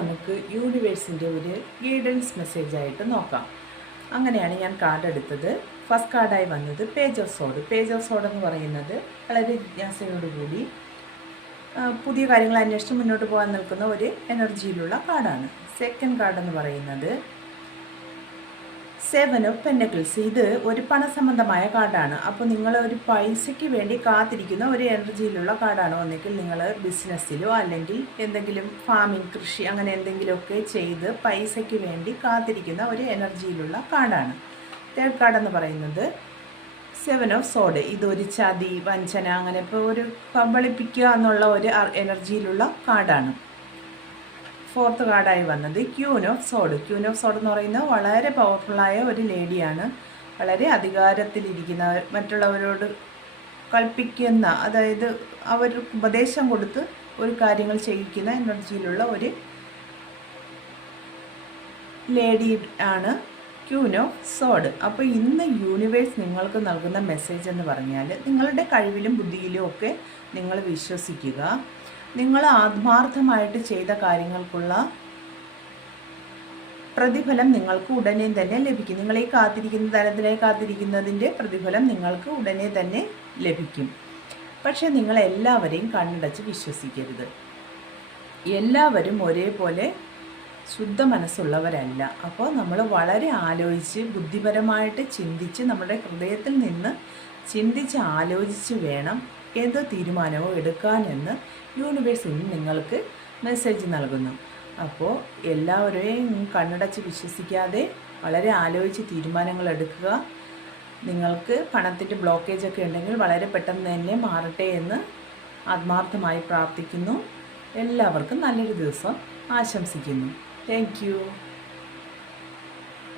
നമുക്ക് യൂണിവേഴ്സിൻ്റെ ഒരു ഗൈഡൻസ് മെസ്സേജായിട്ട് നോക്കാം. അങ്ങനെയാണ് ഞാൻ കാർഡ് എടുത്തത്. ഫസ്റ്റ് കാർഡായി വന്നത് പേജ് ഓഫ് സോഡ്. പേജ് ഓഫ് സോഡ് എന്ന് പറയുന്നത് വളരെ ജിജ്ഞാസയോടുകൂടി പുതിയ കാര്യങ്ങൾ അന്വേഷിച്ച് മുന്നോട്ട് പോകാൻ നിൽക്കുന്ന ഒരു എനർജിയിലുള്ള കാർഡാണ്. സെക്കൻഡ് കാർഡ് എന്ന് പറയുന്നത് സെവൻ ഓഫ് പെൻറ്റക്കിൾസ്. ഇത് ഒരു പണസംബന്ധമായ കാർഡാണ്. അപ്പോൾ നിങ്ങൾ ഒരു പൈസയ്ക്ക് വേണ്ടി കാത്തിരിക്കുന്ന ഒരു എനർജിയിലുള്ള കാർഡാണ്. ഒന്നെങ്കിൽ നിങ്ങൾ ബിസിനസ്സിലോ അല്ലെങ്കിൽ എന്തെങ്കിലും ഫാമിംഗ്, കൃഷി അങ്ങനെ എന്തെങ്കിലുമൊക്കെ ചെയ്ത് പൈസയ്ക്ക് വേണ്ടി കാത്തിരിക്കുന്ന ഒരു എനർജിയിലുള്ള കാർഡാണ്. തേർഡ് കാർഡ് എന്ന് പറയുന്നത് സെവൻ ഓഫ് സോഡ്. ഇതൊരു ചതി, വഞ്ചന, അങ്ങനെ ഇപ്പോൾ ഒരു കബളിപ്പിക്കുക എന്നുള്ള ഒരു എനർജിയിലുള്ള കാർഡാണ്. ഫോർത്ത് കാർഡായി വന്നത് ക്യൂൻ ഓഫ് സോഡ്. ക്യൂൻ ഓഫ് സോഡ് എന്ന് പറയുന്നത് വളരെ പവർഫുള്ളായ ഒരു ലേഡിയാണ്. വളരെ അധികാരത്തിലിരിക്കുന്ന, മറ്റുള്ളവരോട് കൽപ്പിക്കുന്ന, അതായത് അവർ ഉപദേശം കൊടുത്ത് ഒരു കാര്യങ്ങൾ ചെയ്യിക്കുന്ന എനർജിയിലുള്ള ഒരു ലേഡി ആണ് ക്യൂൻ ഓഫ് സോഡ്. അപ്പോൾ ഇന്ന് യൂണിവേഴ്സ് നിങ്ങൾക്ക് നൽകുന്ന മെസ്സേജ് എന്ന് പറഞ്ഞാൽ, നിങ്ങളുടെ കഴിവിലും ബുദ്ധിയിലും ഒക്കെ നിങ്ങൾ വിശ്വസിക്കുക. നിങ്ങൾ ആത്മാർത്ഥമായിട്ട് ചെയ്ത കാര്യങ്ങൾക്കുള്ള പ്രതിഫലം നിങ്ങൾക്ക് ഉടനെ തന്നെ ലഭിക്കും. നിങ്ങൾ ഈ തരത്തിലായി കാത്തിരിക്കുന്നതിൻ്റെ പ്രതിഫലം നിങ്ങൾക്ക് ഉടനെ തന്നെ ലഭിക്കും. പക്ഷേ നിങ്ങൾ എല്ലാവരെയും കണ്ണടച്ച് വിശ്വസിക്കരുത്. എല്ലാവരും ഒരേപോലെ ശുദ്ധ മനസ്സുള്ളവരല്ല. അപ്പോൾ നമ്മൾ വളരെ ആലോചിച്ച് ബുദ്ധിപരമായിട്ട് ചിന്തിച്ച്, നമ്മുടെ ഹൃദയത്തിൽ നിന്ന് ചിന്തിച്ച് ആലോചിച്ച് വേണം ഏത് തീരുമാനവും എടുക്കാനെന്ന് യൂണിവേഴ്സ് ഇന്ന് നിങ്ങൾക്ക് മെസ്സേജ് നൽകുന്നു. അപ്പോൾ എല്ലാവരെയും കണ്ണടച്ച് വിശ്വസിക്കാതെ വളരെ ആലോചിച്ച് തീരുമാനങ്ങൾ എടുക്കുക. നിങ്ങൾക്ക് പണത്തിൻ്റെ ബ്ലോക്കേജൊക്കെ ഉണ്ടെങ്കിൽ വളരെ പെട്ടെന്ന് തന്നെ മാറട്ടെ എന്ന് ആത്മാർത്ഥമായി പ്രാർത്ഥിക്കുന്നു. എല്ലാവർക്കും നല്ലൊരു ദിവസം ആശംസിക്കുന്നു. Thank you.